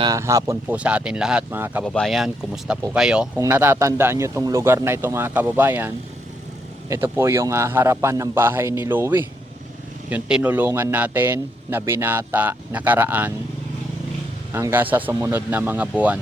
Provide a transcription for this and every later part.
Hapon po sa atin lahat mga kababayan, kumusta po kayo? Kung natatandaan nyo itong lugar na ito mga kababayan, ito po yung harapan ng bahay ni Louie. Yung tinulungan natin na binata nakaraan hanggang sa sumunod na mga buwan.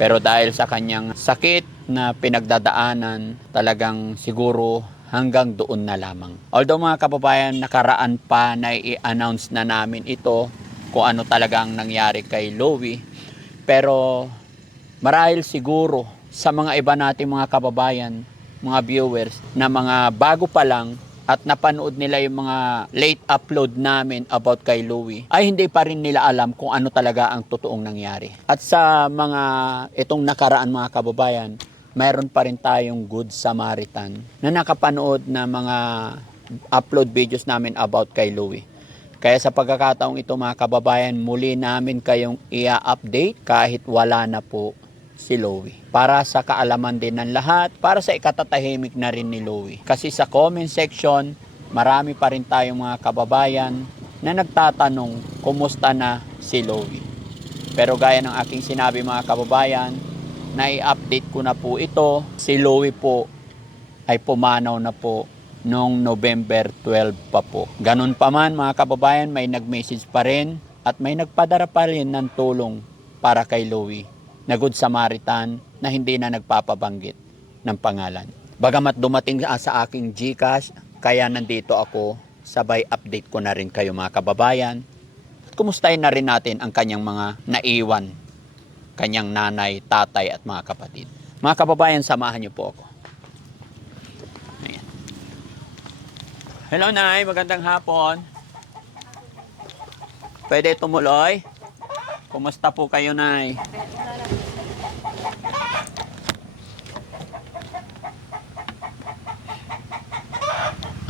Pero dahil sa kanyang sakit na pinagdadaanan, talagang siguro hanggang doon na lamang. Although mga kababayan, nakaraan pa na i-announce na namin ito kung ano talagang nangyari kay Louie. Pero marahil siguro sa mga iba nating mga kababayan, mga viewers na mga bago pa lang at napanood nila yung mga late upload namin about kay Louie, ay hindi pa rin nila alam kung ano talaga ang totoong nangyari. At sa mga itong nakaraan mga kababayan, mayroon pa rin tayong Good Samaritan na nakapanood na mga upload videos namin about kay Louie. Kaya sa pagkakataong ito mga kababayan, muli namin kayong i-update kahit wala na po si Louie. Para sa kaalaman din ng lahat, para sa ikatatahimik na rin ni Louie. Kasi sa comment section, marami pa rin tayong mga kababayan na nagtatanong kumusta na si Louie. Pero gaya ng aking sinabi mga kababayan, na-i-update ko na po ito. Si Louie po ay pumanaw na po noong November 12 pa po. Ganun pa man mga kababayan, may nag-message pa rin at may nagpadara pa rin ng tulong para kay Louie na Good Samaritan na hindi na nagpapabanggit ng pangalan. Bagamat dumating sa aking GCash, kaya nandito ako, sabay update ko na rin kayo mga kababayan. Kumustahin na rin natin ang kanyang mga naiwan, kanyang nanay, tatay at mga kapatid. Mga kababayan, samahan niyo po ako. Hello, Nay. Magandang hapon. Pwede tumuloy? Kumusta po kayo, Nay?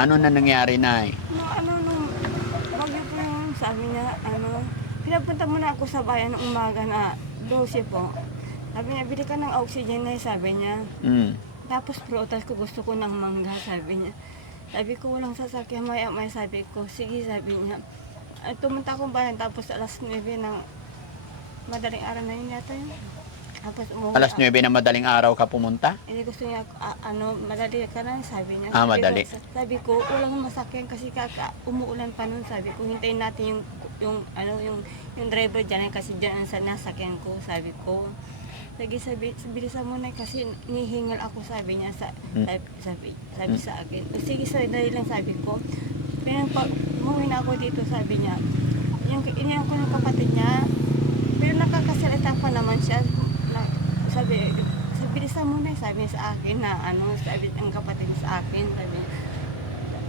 Ano na nangyari, Nay? Nung bagyo po yung sabi niya, pinapunta muna ako sa bayan ng umaga na 12 po. Sabi niya, bili ka ng oxygen na sabi niya. Tapos prutas ko, gusto ko ng mangga, sabi niya. Sabi ko, walang sasakyan, maya-maya, sabi ko, sige, sabi niya. Tumunta akong bayan, tapos alas 9 ng madaling araw na yun yata yun. Tapos umuwi Alas 9 na madaling araw ka pumunta? Hindi gusto niya, madali ka na, sabi niya. Madali. Sabi ko, walang masakyan kasi umuulan pa nun, sabi ko, hintayin natin yung driver dyan kasi dyan sa nasakyan ko, sabi ko. Sabi, bilisan mo na kasi nihingal ako, sabi niya, sabi sa akin. Sige, dali lang, sabi ko. Pero umuwi na ako dito, sabi niya. Iniyan ko ng kapatid niya, pero nakakasalita pa naman siya. Sabi, bilisan mo na, sabi sa akin na sabi ang kapatid sa akin, sabi.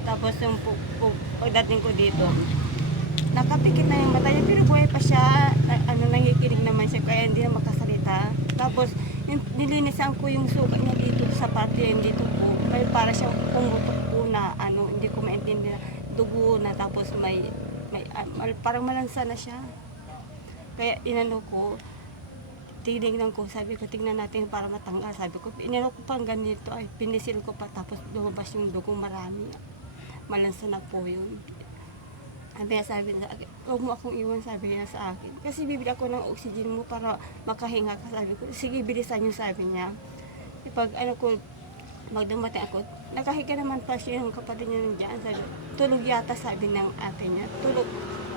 Tapos yung pagdating ko dito, nakapikit na yung mata niya, pero buhay pa siya, nangikinig naman siya, kaya hindi na makasalita. Tapos, nilinisan ko yung sugat niya dito sa parte yung dito po, para siyang pumutok po na, hindi ko maintindihan, dugo na, tapos may parang malansa na siya. Kaya ko, tinignan ko, sabi ko, tingnan natin para matanggal. Sabi ko, inano ko pang ganito, ay pinisil ko pa, tapos lumabas yung dugo, marami. Malansa na po yun. Sabi niya, huwag mo akong iwan, sabi niya sa akin. Kasi bibili ako ng oxygen mo para makahinga ka, sabi ko. Sige, bilisan niyo, sabi niya. Pag magdumating ako, nakahiga naman pa siya yung kapatid niya nandiyan. Sabi, tulog yata, sabi ng ate niya. Tulog.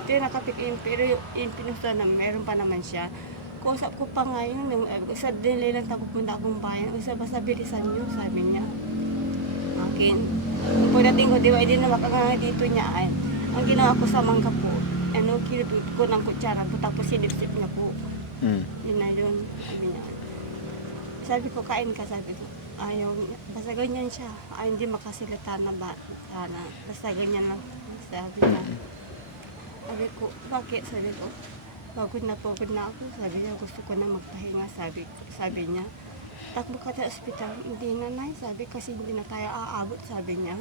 Pero nakapikin, pero yung pinusta na meron pa naman siya. Kusap ko pa ngayon, sa delay lang ako punta akong bayan. Basta bilisan niyo, sabi niya. Akin. Pagdating ko, hindi na makakanga dito niya ay. Ang ginawa ko sa mangga po, kinupit ko ng kutsara po, tapos sinipsip niya po. Yun na yun, sabi niya. Sabi ko, kain ka, sabi ko. Ayaw niya. Basta ganyan siya. Hindi makasilita na ba? Sana. Basta ganyan lang. Sabi niya. Sabi ko, bakit? Sabi ko, pagod na ako. Sabi niya, gusto ko na magpahinga. Sabi niya, takbo ka sa ospital. Hindi na, Nay. Sabi, kasi hindi na tayo aabot, sabi niya.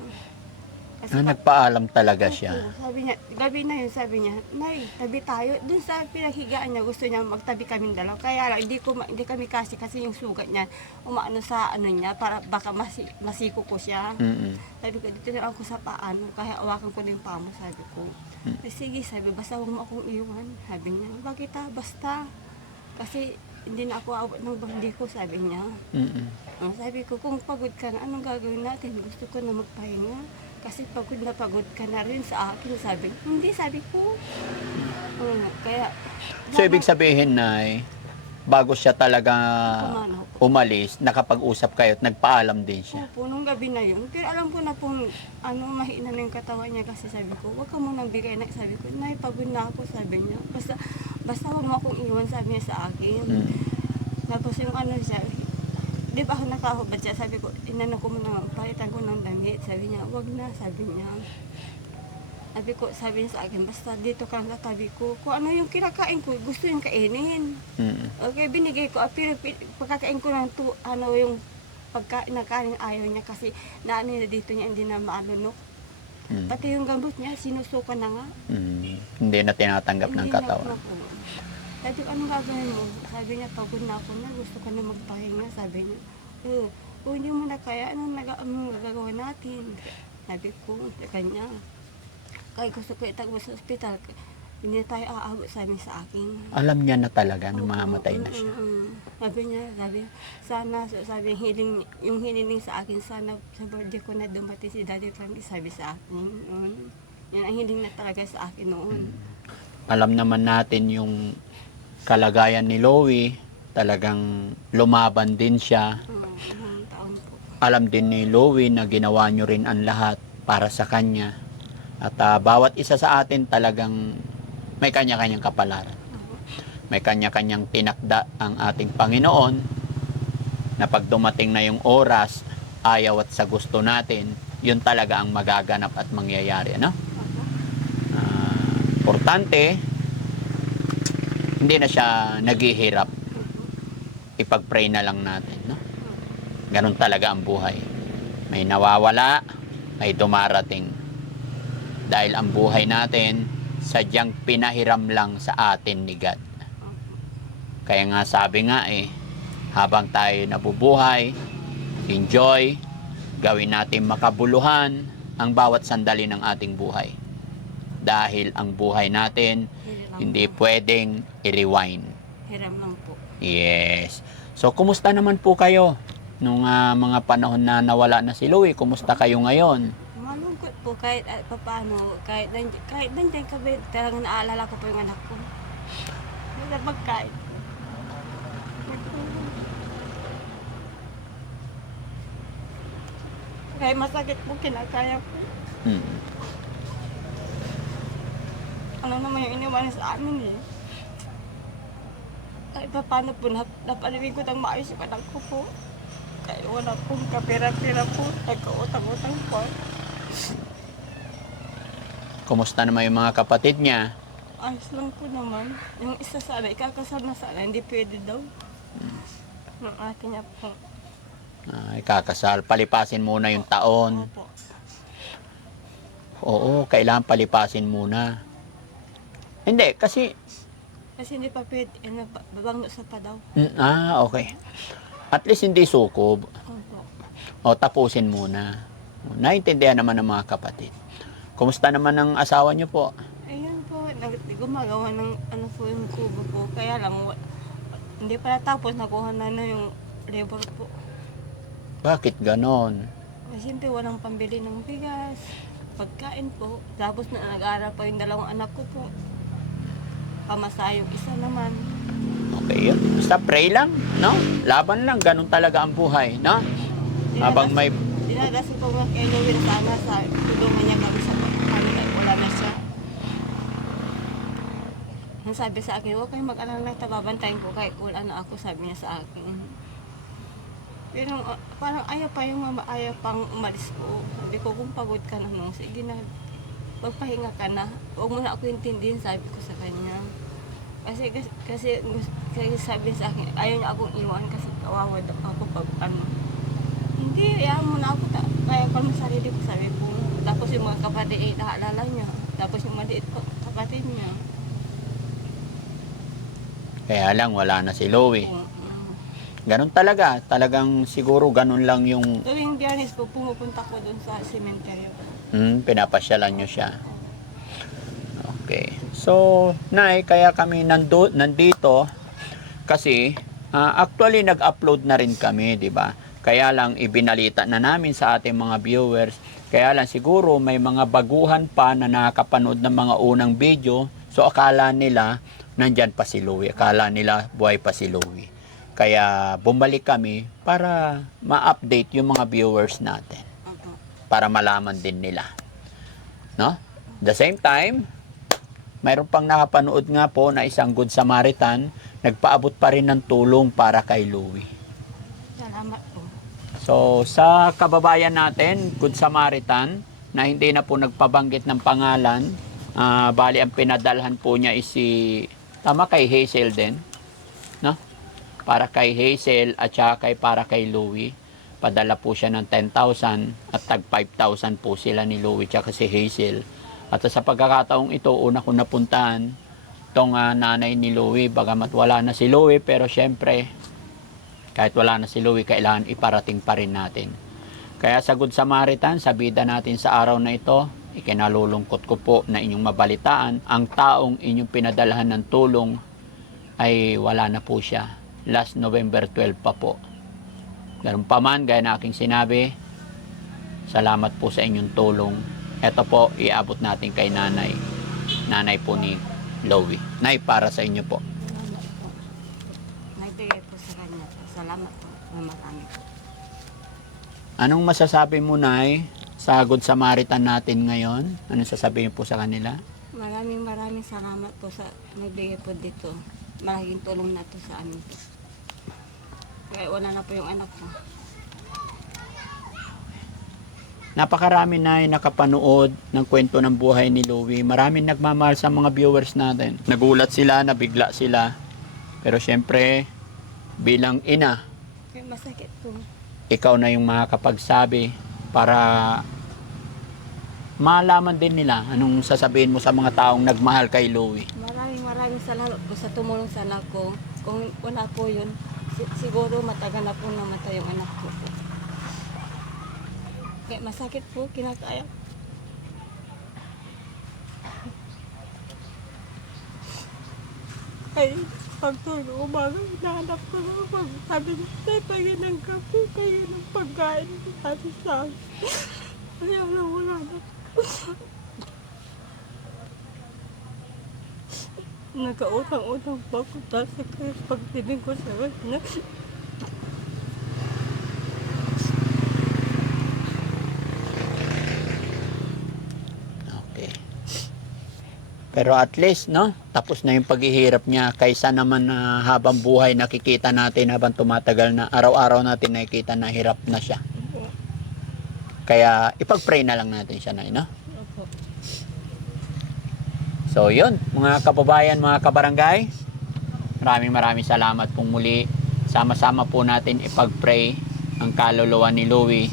Kasi Nagpaalam talaga siya. opo, sabi niya, gabi na yun, sabi niya, Nay, tabi tayo. Dun sa pinaghigaan niya, gusto niya magtabi kaming dalawa. Kaya lang, hindi kami kasi yung sugat niya, umaano sa ano niya, para baka masiko ko siya. Mm. Sabi ko, dito na ako sa paano, kaya awakan ko din pa mo, sabi ko. Eh, sige, sabi, basta huwag mo akong iwan. Sabi niya, bakit basta. Kasi hindi na ako abot ng bandi ko, sabi niya. Mm. Sabi ko, kung pagod ka na, anong gagawin natin? Gusto ko na magpahinga. Kasi pagod ka na rin sa akin, sabi. Hindi, sabi ko. Kaya, So, ibig sabihin na bago siya talaga Pumanaw po. umalis, nakapag-usap kayo at nagpaalam din siya. Opo, nung gabi na yun. Pero alam ko na pong, mahina na yung katawan niya kasi sabi ko, huwag ka munang bigay na. Sabi ko, Nay, pagod na ako, sabi niya. Basta huwag mo akong iwan, sabi niya sa akin. Mm. Tapos yung siya, di ba ako nakahubad siya, sabi ko, inano ko muna, palitan ko ng damit. Sabi niya, wag na, sabi niya. Sabi niya sa akin, basta dito ka lang katabi ko. Kung ano yung kinakain ko, gusto yung kainin. Mm. Okay, binigay ko. Pero pagkakain ko ng yung pagkain na kanin ayaw niya kasi naano niya dito niya, hindi na maalunok. Mm. Pati yung gamot niya, sinusuka na nga. Mm. Hindi na tinatanggap ng Hindi na katawan. ako. Sabi ko, anong gagawin mo? Sabi niya, pagod na ako na, gusto ko na magpahinga. Sabi niya, kung hindi mo na kaya, anong nagagawa natin? Sabi ko, sa kanya, kaya gusto ko itagbo sa ospital, hindi na tayo aabot, sabi sa akin. Alam niya na talaga na mamamatay na siya. Sabi niya, sana, sabi, yung hiniling sa akin, sana sa birthday ko na dumating si Daddy Frankie, sabi sa akin. Yan ang hiling na talaga sa akin noon. Alam naman natin yung kalagayan ni Loie, talagang lumaban din siya. Ilang taon po. Alam din ni Loie na ginawa nyo rin ang lahat para sa kanya. At bawat isa sa atin talagang may kanya-kanyang kapalaran. May kanya-kanyang tinakda ang ating Panginoon na pag dumating na yung oras, ayaw at sa gusto natin, yun talaga ang magaganap at mangyayari. No? Importante, hindi na siya naghihirap. Ipag-pray na lang natin. No? Ganun talaga ang buhay. May nawawala, may dumarating. Dahil ang buhay natin, sadyang pinahiram lang sa atin ni God. Kaya nga sabi nga habang tayo nabubuhay, enjoy, gawin natin makabuluhan ang bawat sandali ng ating buhay. Dahil ang buhay natin, hindi pwedeng i-rewind. Hiram lang po. Yes. So, kumusta naman po kayo? Nung mga panahon na nawala na si Loie, kumusta kayo ngayon? Malungkot po kahit paano, kahit nandiyan kami, talagang naalala ko po yung anak ko. Hindi na magkain. Kaya masakit po, kinakaya po. Hmm. Ano naman yung iniwan sa amin Kahit paano po, napalibig ko ng maayos yung anak ko po. Kaya wala pong kapira-pira po, nagkautang-utang po. Kumusta naman yung mga kapatid niya? Ayos lang po naman. Yung isa sana, ikakasal na sana, hindi pwede daw. Ng ate niya po. Kakasal, palipasin muna yung taon. Opo. Oo, kailangan palipasin muna. Hindi, kasi... Kasi hindi pa pwede, babangno sa pa daw. Okay. At least hindi sukob. Opo. O, tapusin muna. Naintindihan naman ng mga kapatid. Kumusta naman ang asawa niyo po? Ayun po, gumagawa ng po yung kubo po. Kaya lang, hindi pa natapos, nakuha na yung labor po. Bakit ganon? Siyempre, walang pambili ng bigas, pagkain po. Tapos na nag-aaral pa yung dalawang anak ko po. Pamasayong isa naman. Okay yun. Basta pray lang, no? Laban lang, ganun talaga ang buhay, no? Habang may... Dinadasan ko nga kay Louie sana sa tulungan niya kami sa pagkain. Wala na siya. Ang sabi sa akin, huwag kayong mag-alala, tababantayin ko kahit wala na ako, sabi niya sa akin. Pero parang ayaw pa yung mama, ayaw pang umalis ko. Sabi ko, kung pagod ka na nung, sige na, magpahinga ka na. Huwag mo na ako intindihin, sabi ko sa kanya. Kasi sabi sa akin, ayaw niya akong iwan kasi kawawa daw ako pag ano. Hindi, ayaw mo na ako, kaya ko ng sarili ko, sabi ko. Tapos yung mga kapatid, naalala niya. Tapos yung maliit po, kapatid niya. Kaya lang, wala na si Louie. Mm. Ganun talaga. Talagang siguro ganun lang yung Tuwing Biyernes po, pumupunta ko doon sa cemetery. pinapasyalan nyo siya. Okay. So, Nay, kaya kami nandito kasi actually nag-upload na rin kami, di ba? Kaya lang ibinalita na namin sa ating mga viewers. Kaya lang siguro may mga baguhan pa na nakakapanood ng mga unang video. So, akala nila nandyan pa si Louie. Akala nila buhay pa si Louie. Kaya bumalik kami para ma-update yung mga viewers natin. Opo. Para malaman din nila. No? The same time, mayroon pang nakapanood nga po na isang Good Samaritan, nagpaabot pa rin ng tulong para kay Louie. Salamat po. So, sa kababayan natin, Good Samaritan, na hindi na po nagpabanggit ng pangalan, bali ang pinadalhan po niya is tama kay Hazel din, no? Para kay Hazel at saka para kay Louie. Padala po siya ng 10,000 at tag 5,000 po sila ni Louie at si Hazel. At sa pagkakataong ito, una ko napuntahan itong nanay ni Louie, bagamat wala na si Louie, pero syempre, kahit wala na si Louie, kailangan iparating pa rin natin. Kaya sa Good Samaritan, sa bida natin sa araw na ito, ikinalulungkot ko po na inyong mabalitaan, ang taong inyong pinadalahan ng tulong ay wala na po siya. Last November 12 pa po. Ganun pa man, gaya na aking sinabi, salamat po sa inyong tulong. Ito po, iabot natin kay nanay. Nanay po ni Louie. Nay, para sa inyo po. Salamat po. Naibigay po sa kanya. Salamat po. Marami po. Anong masasabi mo, Nay, sa Good Samaritan natin ngayon? Anong sasabihin po sa kanila? Maraming salamat po sa naibigay po dito. Malaking tulong na to sa amin po. Kaya wala na po yung anak ko. Napakarami na nakapanood ng kwento ng buhay ni Louie. Maraming nagmamahal sa mga viewers natin. Nagulat sila, nabigla sila. Pero syempre, bilang ina, Kaya masakit po. ikaw na yung makakapagsabi para malaman din nila anong sasabihin mo sa mga taong nagmahal kay Louie. Maraming salamat po sa tumulong sa anak ko. Kung wala po yun, siguro matagal na po namatay yung anak ko po. Kaya masakit po, kinakaya. Ay, pagtulog umaga, hinahanap ko na pag sabi niya, tay, pagyan ng kape, pagyan ng pagkain, sabi sa akin. Kaya wala na. Nagkautang-utang pa ako, tapos pagtibing ko sa kanya. Okay. Pero at least, no? Tapos na yung paghihirap niya kaysa naman na habang buhay nakikita natin habang tumatagal na araw-araw natin nakikita na hirap na siya. Kaya ipag-pray na lang natin siya, Nay, no? Opo. So, yun, mga kababayan, mga kabarangay, maraming salamat pong muli. Sama-sama po natin ipag-pray ang kaluluwa ni Louie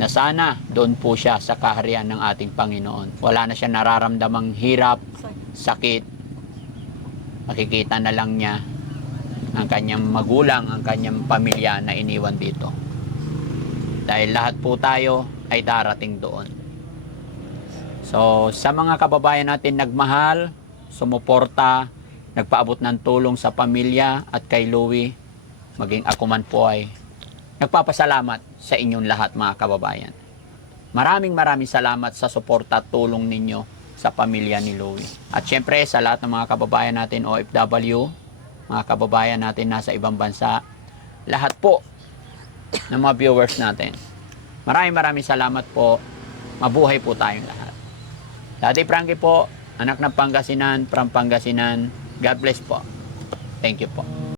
na sana doon po siya sa kaharian ng ating Panginoon. Wala na siya nararamdamang hirap, sakit. Makikita na lang niya ang kanyang magulang, ang kanyang pamilya na iniwan dito. Dahil lahat po tayo ay darating doon. So, sa mga kababayan natin nagmahal, sumuporta, nagpaabot ng tulong sa pamilya at kay Louie, maging ako man po ay nagpapasalamat sa inyong lahat, mga kababayan. Maraming salamat sa suporta at tulong ninyo sa pamilya ni Louie. At syempre sa lahat ng mga kababayan natin OFW, mga kababayan natin nasa ibang bansa, lahat po ng mga viewers natin. Maraming salamat po. Mabuhay po tayong lahat. Daddy Frankie po, anak ng Pangasinan, from Pangasinan. God bless po. Thank you po.